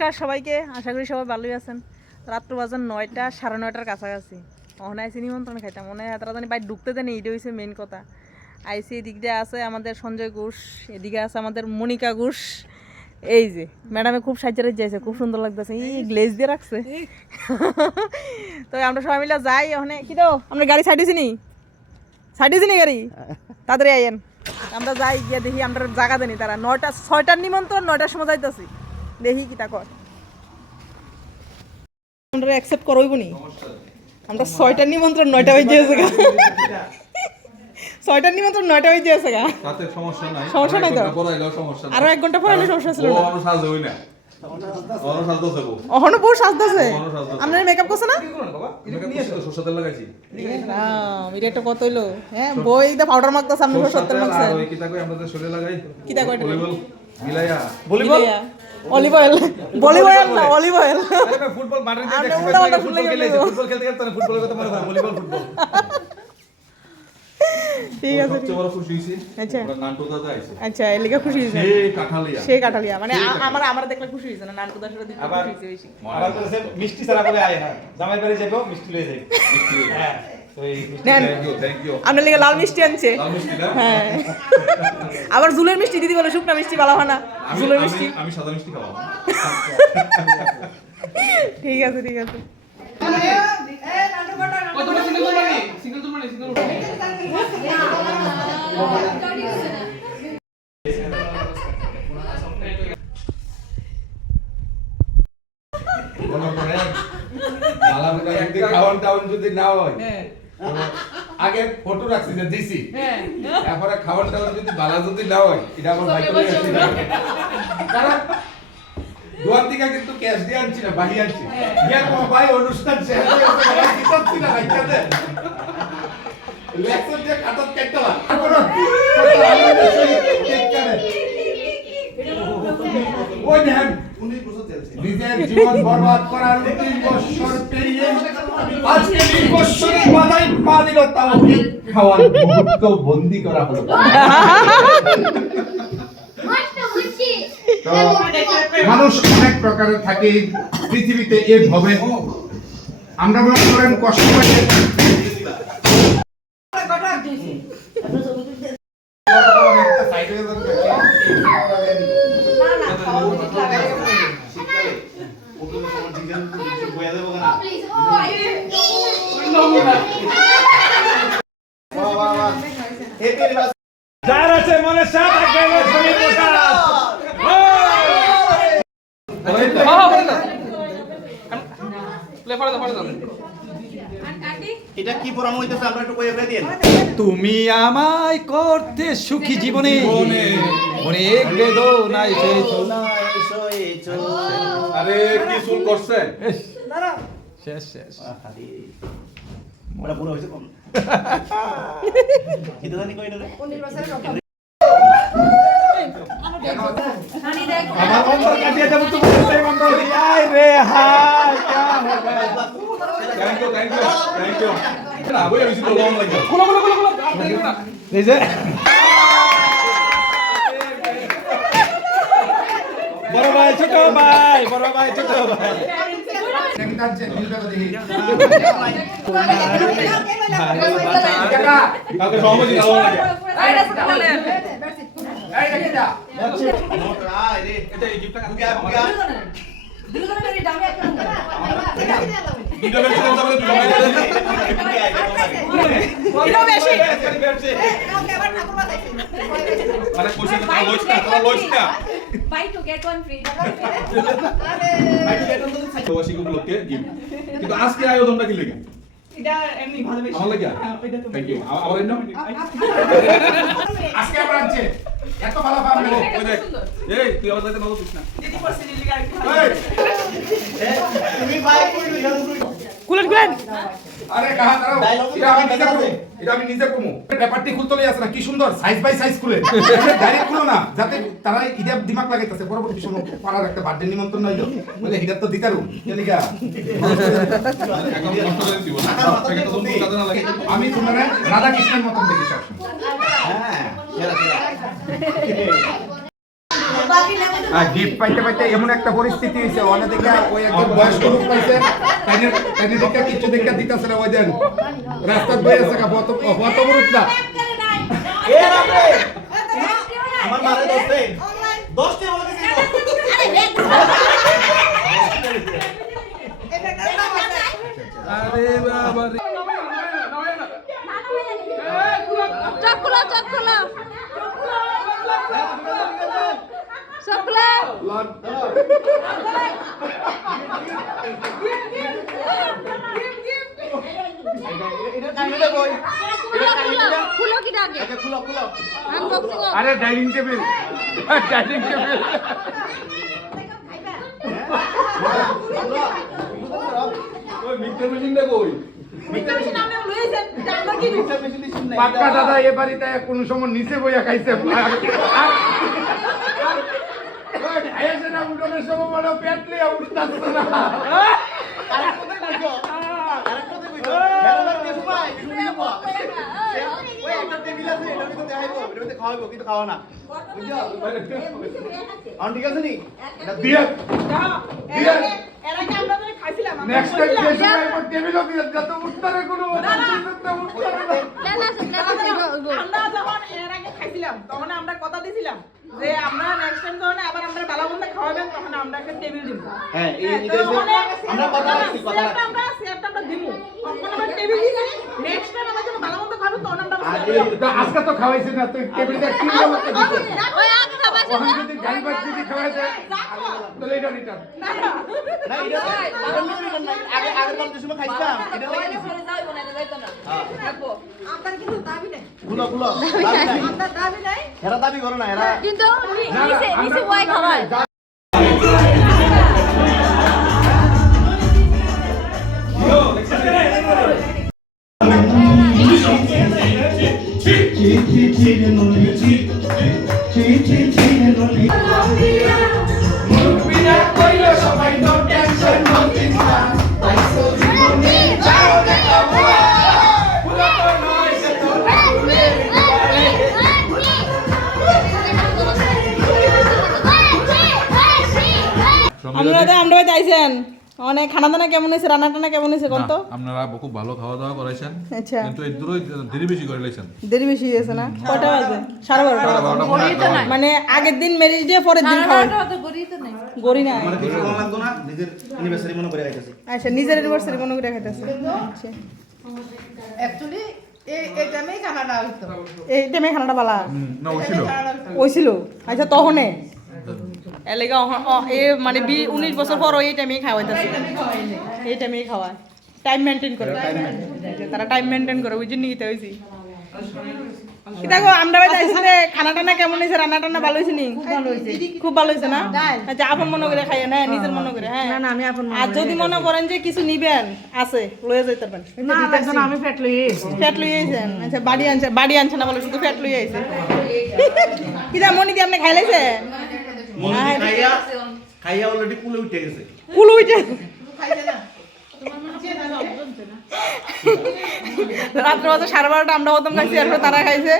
নমস্কার সবাইকে, আশা করি সবাই ভালোই আছেন। রাত্র বাজার 9টা 9:30টার কাছাকাছি অহনা আইসি নিমন্ত্রণ খাইতাম মনে হয় এতটা জানি বাইরে ঢুকতে দেয়নি, এটা হচ্ছে মেন কথা। আইসি এদিক দিয়ে আছে আমাদের সঞ্জয় ঘোষ, এদিকে আছে আমাদের মনিকা ঘোষ। এই যে ম্যাডামে খুব সাহায্য যাইছে, খুব সুন্দর লাগতেছে, এই গ্লেজ দিয়ে রাখছে। তো আমরা সবাই মিলে যাই ওখানে। কি দাও আমরা গাড়ি ছাড়িয়েছি নি গাড়ি, তাড়াতাড়ি আইয়েন। আমরা যাই গিয়ে দেখি আমরা জায়গা দেনি তারা 6টার নিমন্ত্রণ 9টার সময় যাইতেছি, দেখি কি তা কর। আমরা অ্যাকসেপ্ট করবই নি, আমরা 6টার নিমন্ত্রণ 9টা বাজে গেছে গা, 6টার নিমন্ত্রণ 9টা বাজে গেছে গা। তাতে সমস্যা নাই তো, আরো 1 ঘন্টা পরে সমস্যা ছিল না। অহনো বউ সাজতেছে, আপনার মেকআপ করছে না? এটা একটা কত হইলো? হ্যাঁ বই দা পাউডার মাখতেছে, আপনি সত্যি মাখছেন। আর ওই কিটা কই আমরা শরীরে লাগাই, কিটা কই গিলাইয়া ভলিবল অলিভ অয়েল, বলিভ অয়েল না অলিভ অয়েল। ফুটবল মাঠে দেখতে ফুটবল খেলতে খেলতে না ফুটবলের কথা মনে হয়, ভলিবল ফুটবল। ঠিক আছে, সবচেয়ে বড় খুশি হইছি আচ্ছা নান্টু দাদা আইছে। আচ্ছা এর লাগা খুশি হইছে, সেই কাঠালিয়া মানে আমার দেখলে খুশি হইছে না, নান্টু দাদার সাথে দেখতে খুশি হইছে বেশি। আবার কইছে মিষ্টি ছাড়া বলে আয় না, জামাই বাড়ি যাবো মিষ্টি লয়ে যাই। হ্যাঁ তো এই মিষ্টি থ্যাংক ইউ আপনার লাগা লাল মিষ্টি আনছে। লাল মিষ্টি না? হ্যাঁ আবার জুলের মিষ্টি দিদি বলে শুকনা মিষ্টি ভালো হয় না, জুলের মিষ্টি আমি সাদা মিষ্টি খাবো। ঠিক আছে ঠিক আছে। যদি না হয় আগে ফটো রাখছি যে দিছি, এরপরে খাওয়ার টাওয়ার যদি বালা যদি না হয় এটা আমার ভাই করে আসছে। কারণ দোয়ার দিকে কিন্তু ক্যাশ দিয়ে আনছি না, বাহি আনছি। ইয়া কো ভাই অনুষ্ঠান শেষ হয়ে গেছে, ভাই দিচ্ছি না ভাই কাছে লেকচার দিয়ে কাটত কেটলা করো ওই দেখেন 19 বছর চলছে নিজের জীবন বরবাদ করার 19 বছর পেরিয়ে আজকে 20 বছরের বাধাই পা দিল, তাও খাওয়ার মুহূর্ত বন্দী করা হলো। মানুষ অনেক প্রকারের থাকে পৃথিবীতে, এইভাবে আমরা মনে করেন কষ্ট পাইতে যার আছে মনে সাথ একবারে শরীর প্রসাদ। এটা কি পরামর্শ হইতেছে আমরা একটু কইয়া দেন। তুমি আমায় করতে সুখী জীবনে অনেক বেদনায় সইছো। আরে কি সুল করছেন? শেষ শেষ বড় বড় হইছে কোন এটা জানি কইনা রে 19 বছরের কথা। আমার অন্তর কাটিয়ে যাব তো সেই অন্তর আয় রে হায় क्या होगा। থ্যাংক ইউ না বই আমি তো লং লাগে কোলা এই যে বড় ভাই ছোট ভাই কাটছে নিলটা দেখি কাকে সমাজে গালো লাগে এই দেখটা আয় রে এটা এই গিফটটা কাকে বুগা দুজনের দামে একটা দুজনের দামে এটা বেশি কালকে আবার ঠাকুর বাজাইছে আরে কইছে না লইছ না buy two get one free আরে বাই টু গেট ওয়ান তো সাইকোবাসী গুলোকে গিফট, কিন্তু আজকে আয়োজনটা কি লাগে? এটা এমনি ভালোবেসে আমার লাগে থ্যাংক ইউ আবার এন্ন আজকে আমরা আনছে এত ভালো পাবো ওই দেখ এই তুই আবার যাইতে নজর দিস না দিদি পড়ছে দিদি গাড়ি তুমি ভাই কইলি কুলেট আরে কাহা দাঁড়াও, এটা আমি নিজে কমু ব্যাপারটি খুলতে লই আছে না, কি সুন্দর সাইজ বাই সাইজ খুলে ডাইরেক্ট খুলো না, যাতে তারা ইদা দিমাগ লাগাইতাছে পরবর্তী সময় পাড়ার একটা বার্থডে নিমন্ত্রণ হইলো বলে হিডা তো দিতারু এলিগা একদম কষ্ট করে দিব না, এটা তো তুমি কাজ না লাগে। আমি তোমারে রাধা কৃষ্ণের মতন দেখি সব। হ্যাঁ গিফট পাইতে পাইতে এমন একটা পরিস্থিতি হয়েছে ওনা দেখে ওই একজন বয়স্ক লোক পাইছে তাইনে দেখে কিছু দেখে দিতেছে না ওই দেন রাস্তার বই আছে কত অবরোধ না আমার মারে দোস্তে 10 টি বলে দিছিল আরে বাবা রে চোখ খোলো চোখ খোলো এটা কাহিনীটা কই খুলো কি আগে আচ্ছা খুলো আনবক্সিং আরে ডাইনিং টেবিল ওই মিক্সার মেশিনটা কই পাক্কা দাদা এ বাড়িতে কোন সময় নিচে বইয়া খাইছে খাইছে না উঠোনের সময় মানে পেট লিয়া উঠতেছে না ঠিক আছে নি দিয়ে দিয়ে খাইছিলাম নেক্সট টাইম যে সময় টেবিলও দিয়ে যত উঠতারে কোনো আমরা যখন এর আগে খাইছিলাম তখন আমরা কথা দিছিলাম যে আমরা নেক্সট টাইম যখন আবার আমরা ভালো মন্দ খাওয়াবেন তখন আমরা একটা টেবিল দিব হ্যাঁ এই আমরা কথা রাখছি আমরা সেটটা আমরা দিব তখন আমরা টেবিল দিছি নেক্সট টাইম আমরা যখন ভালো মন্দ খাবো তখন আমরা আজকে তো খাওয়াইছিস না তুই টেবিলটা কি করতে দিছিস ওই আগে খাবার ওখানে যদি গাড়ি বাজ যদি খাওয়াই যায় তাহলে এটা রিটার্ন না এটা আগে আগের বার যে সময় খাইছিলাম এটা লাগে দিছি আপনার কিন্তু দাবি নাই খুলো আপনার দাবি নাই এরা দাবি করো না এরা কিন্তু নিচে ওয়াই খাবার আমরা বাড়িতে আইছেন অনেক খানা দানা কেমন হয়েছে রান্না টানা কেমন হয়েছে কোন তো আপনারা খুব ভালো খাওয়া দাওয়া করাইছেন আচ্ছা কিন্তু এর দূরই দেরি বেশি করে লাইছেন দেরি বেশি হয়েছে না কয়টা বাজে 12:30 12:30 মানে আগের দিন ম্যারেজ দিয়ে পরের দিন খাওয়া গড়ি না আমার কিছু কম লাগতো না নিজের অ্যানিভার্সারি মনে করে খাইতেছি আচ্ছা নিজের অ্যানিভার্সারি মনে করে খাইতেছে আচ্ছা অ্যাকচুয়ালি এই টাইমেই খানাটা হইতো এই টাইমে খানাটা বালা না ওছিল হইছিল আচ্ছা তখনে এলাকা এ মানে 19 বছর পর এই টাইমেই খাওয়াইতেছে এই টাইমেই খাওয়ায় টাইম মেনটেন করে তারা টাইম মেনটেন করে ওই জন্য নিতে হয়েছি দেখো আমরা বাড়িতে আইছি যে খানা টানা কেমন হয়েছে রান্না টান্না ভালো হয়েছে নি খুব ভালো হয়েছে না আচ্ছা আপন মনে করে খাইয়ে না নিজের মনে করে হ্যাঁ না আমি আপন আর যদি মনে করেন যে কিছু নিবেন আছে লয়ে যাইতে পারেন না আমি ফ্যাট লই ফ্যাট লই আইছেন আচ্ছা বাড়ি আনছে না বলে শুধু ফ্যাট লই আইছে কি দা মনি দি আপনি খাইলাইছে মন্দি খাইয়া অলরেডি কুলে উঠে গেছে কুল উইটে খাইছে না রাত্র বাজে 12:30 আমরা প্রথম খাইছি এরপর তারা খাইছে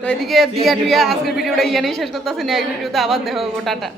তো এদিকে দিয়া টুইয়া আজকের ভিডিওটা ইয়ানি শেষ করতেছি নেক্সট ভিডিওতে আবার দেখা হবে টাটা